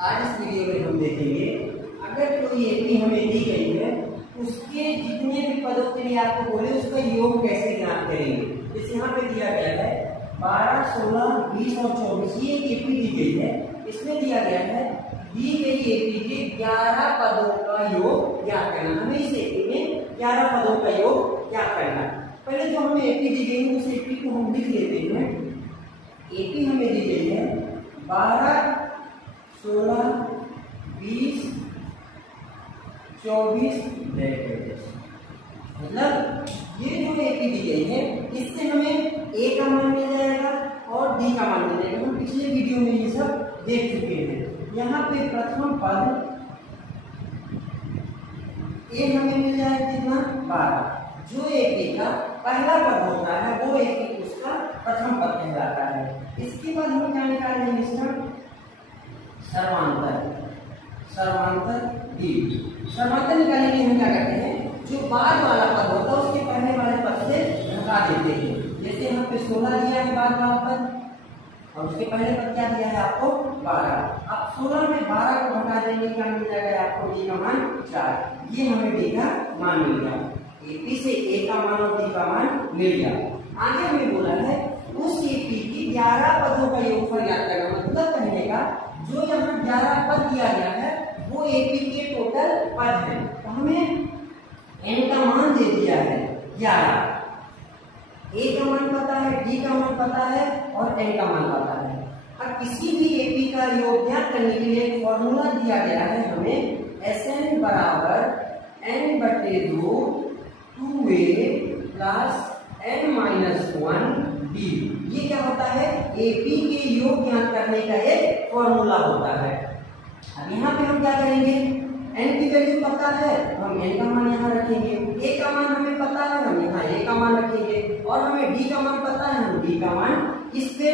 आज इस वीडियो में हम देखेंगे अगर कोई एपी हमें दी गई है उसके जितने भी पदों के लिए आपको बोले उसका योग कैसे ज्ञात करेंगे। जैसे यहाँ पे दिया गया है 12, 16, 20 और 24 ये एक एपी दी गई है। इसमें दिया गया है दी गई एपी के 11 पदों का योग ज्ञात करना। हमें इस एपी में 11 पदों का योग ज्ञात करना है। पहले जो हमें एपी दी गई है उस एपी को हम लिख लेते हैं। एपी हमें दी गई है 12, 16, 20, 24 मतलब ये जो एपी दी गई है इससे हमें ए का मान मिल जाएगा और डी का मान मिल जाएगा। हम पिछले वीडियो में ये सब देख चुके हैं। यहाँ पे प्रथम पद ए हमें मिल जाएगा कितना 12। जो एपी का पहला पद होता है वो एपी उसका प्रथम पद कहलाता है। इसके बाद हम क्या निकालेंगे इसका सर्वांतर डी। सर्वांतर निकालने के हम क्या करते हैं जो बाद वाला पद होता है उसके पहले वाले पद से घटा देते हैं। जैसे यहाँ पे 16 दिया है बाद वाला पद और उसके पहले पद क्या दिया है आपको 12। अब 16 में 12 को घटा देंगे क्या मिल जाएगा आपको डी का मान 4। ये हमें डी का मान मिल गया। एपी से ए का मान और डी का मान मिल गया। आगे हमें बोला है उस एपी की 11 पदों का योगफल ज्ञात करना। मतलब कहने का जो यहाँ 11 पद दिया गया है वो एपी के टोटल पद है। तो हमें एन का मान दे दिया है 11। ए का मान पता है, डी का मान पता है और एन का मान पता है। अब किसी भी एपी का योग ज्ञात करने के लिए एक फॉर्मूला दिया गया है हमें Sn बराबर n बटे 2 2a प्लस n-1 डी। ये क्या होता है एपी के योग ज्ञात करने का एक फॉर्मूला होता है। अब यहाँ पे हम क्या करेंगे n की वैल्यू पता है हम n का मान यहाँ रखेंगे। a का मान हमें पता है हम यहाँ a का मान रखेंगे और हमें d का मान पता है हम d का मान इस पे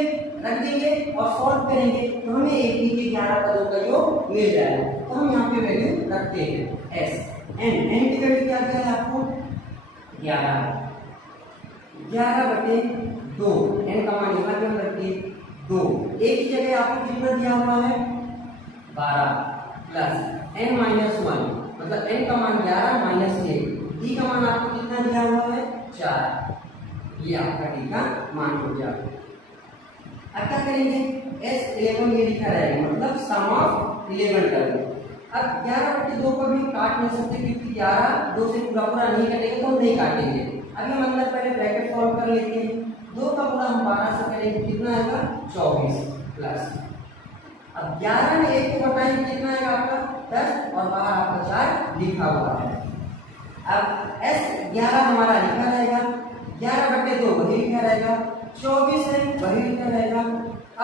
रख देंगे और सॉल्व करेंगे तो हमें एपी के 11 पदों का योग मिल जाएगा। तो हम यहाँ पे वैल्यू रखते हैं s n की वैल्यू क्या दिया है आपको 11 बटे 2। n का मान यहाँ पे हम रखिए 2। a की जगह आपको कितना दिया हुआ है 12 प्लस n-1 मतलब n का मान 11 माइनस 1। d का मान आपको कितना दिया हुआ है 4। ये आपका d का मान हो गया। अब क्या करेंगे S11 ये लिखा रहेगा मतलब सम ऑफ 11 कर दो। अब 11 बटे 2 को भी काट नहीं सकते क्योंकि 11 2 से पूरा नहीं कटेगा तो हम नहीं काटेंगे। अभी हम अंदर पहले ब्रैकेट सॉल्व कर लेते हैं। 2 का पूरा हम 12 से करेंगे कितना आएगा 24 प्लस अब 11 में 1 को घटाएंगे कितना आएगा आपका 10 और बाहर आपका 4 लिखा हुआ है। अब S11 हमारा लिखा रहेगा 11 बटे 2 वही लिखा रहेगा 24 है वही लिखा रहेगा।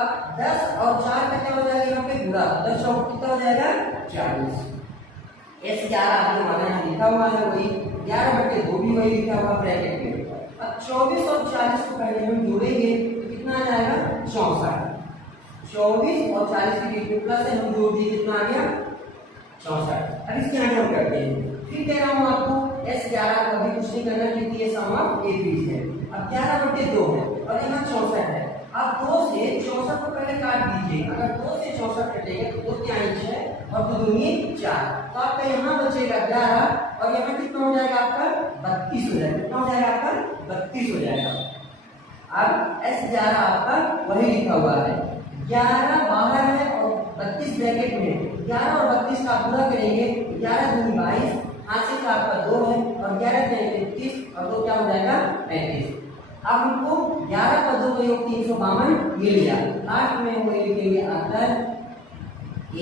अब 10 और 4 का क्या हो जाएगा यहाँ पे गुणा 10 और कितना हो जाएगा 40। S11 हमारा यहाँ लिखा हुआ है वही 11 बटे 2 भी वही लिखा हुआ ब्रैकेट में। अब 24 और 40 को पहले हम जोड़ेंगे तो कितना आ जाएगा 64। 24 और 40 के बीच में प्लस है हम जोड़ दिए कितना आ गया 64। अब इसके आगे हम करते हैं। फिर कह रहा हूँ आपको S11 को अभी कुछ नहीं करना क्योंकि ये सम ऑफ एपीज है। अब 11 बटे 2 है और यहाँ 64 है। आप 2 से 64 को पहले काट दीजिए। अगर 2 से 64 कटेगा तो 2 क्या 6 और 2 दूनी 4 तो आपका यहाँ बचेगा 11 और यहाँ कितना हो जाएगा आपका 32 हो जाएगा। कितना हो जाएगा आपका 32 हो जाएगा। अब S11 आपका वही लिखा हुआ है 11 बाहर है और 32 ब्रैकेट में 11 और 32 का पूरा करेंगे 11 दूनी 22 हासिल का आपका 2 है और 11 33 और 2 क्या हो जाएगा 35। अब हमको 11 पदों का योग 352 मिल गया। लास्ट में हम लिखेंगे अतः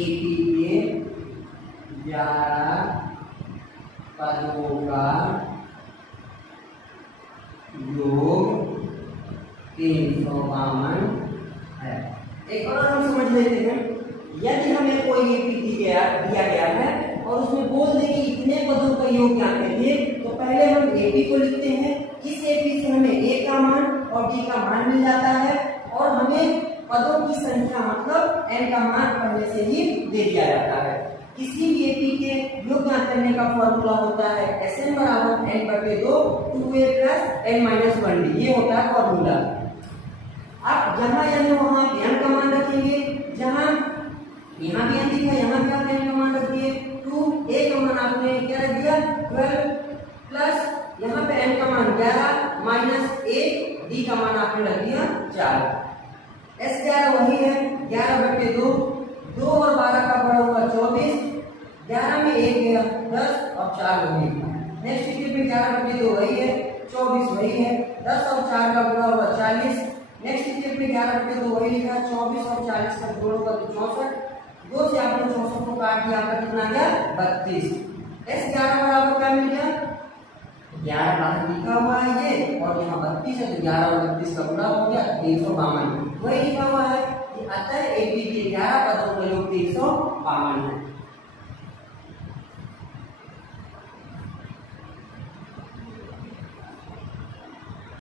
एपी के 11 पदों का योग 352 है। एक और हम समझ लेते हैं यदि हमें कोई एपी दिया गया है और उसमें बोल दे कि इतने पदों का योग ज्ञात करिए तो पहले हम एपी को लिखते हैं। किस एपी से हमें ए का मान और डी का मान मिल जाता है और हमें पदों की संख्या मतलब एन का मान पहले से ही दे दिया जाता है। किसी भी एपी के योग ज्ञात करने का फॉर्मूला होता है Sn बराबर n बटे 2 2a प्लस n-1 डी। ये होता है फॉर्मूला। आप जहां यानी वहां n का मान रखेंगे, जहां यहाँ भी n दिखा, यहाँ भी आपने n का मान रख दिए 2, a का मान आपने क्या रख दिया 12 प्लस यहाँ पे n का मान 11 माइनस a, d का मान आपने रख दिया 4। S11 वही है 11/2, 2 और 12 का बड़ा हुआ 24, 11 में 1 गया 10 और 4 वही। नेक्स्ट स्टेप में 11/2 वही है, 24 वही है, 10 और 4 का बड़ा हुआ 40। नेक्स्ट स्टेप में 11/2 वही लिखा, 24 और 40 का जोड़ होगा तो 64, 2 से आपने 64 को काट दिया, आपका कितना आ गया 32। S11 बराबर क्या मिल गया 11 बाहर लिखा हुआ है ये, और यहाँ 32 है तो 11 और 32 का गुणा हो गया 352। वही लिखा हुआ है कि अतः AB के 11 पदों का योग 352 है।